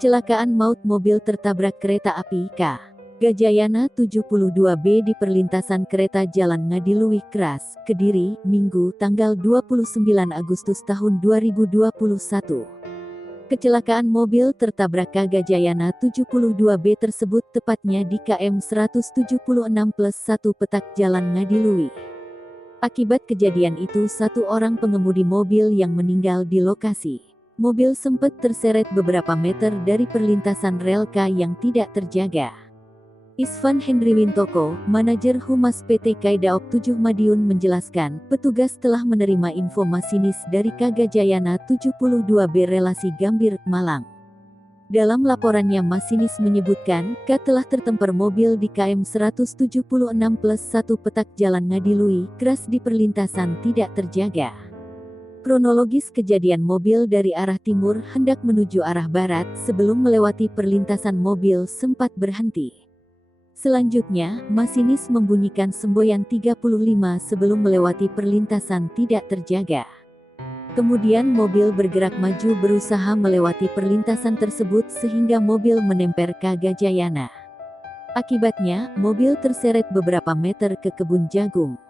Kecelakaan maut mobil tertabrak kereta api Gajayana 72B di perlintasan kereta Jalan Ngadiluih Kras, Kediri, Minggu, tanggal 29 Agustus tahun 2021. Kecelakaan mobil tertabrak Gajayana 72B tersebut tepatnya di KM 176+1 Petak Jalan Ngadiluih. Akibat kejadian itu, satu orang pengemudi mobil yang meninggal di lokasi. Mobil sempat terseret beberapa meter dari perlintasan rel yang tidak terjaga. Isvan Hendriwintoko, manajer Humas PT KAI Daop 7 Madiun menjelaskan, petugas telah menerima info masinis dari Gajayana 72B relasi Gambir, Malang. Dalam laporannya masinis menyebutkan, telah tertempar mobil di KM 176+1 Petak Jalan Ngadiluih, Kras di perlintasan tidak terjaga. Kronologis kejadian, mobil dari arah timur hendak menuju arah barat, sebelum melewati perlintasan mobil sempat berhenti. Selanjutnya, masinis membunyikan semboyan 35 sebelum melewati perlintasan tidak terjaga. Kemudian mobil bergerak maju berusaha melewati perlintasan tersebut sehingga mobil menempel ke Gajayana. Akibatnya, mobil terseret beberapa meter ke kebun jagung.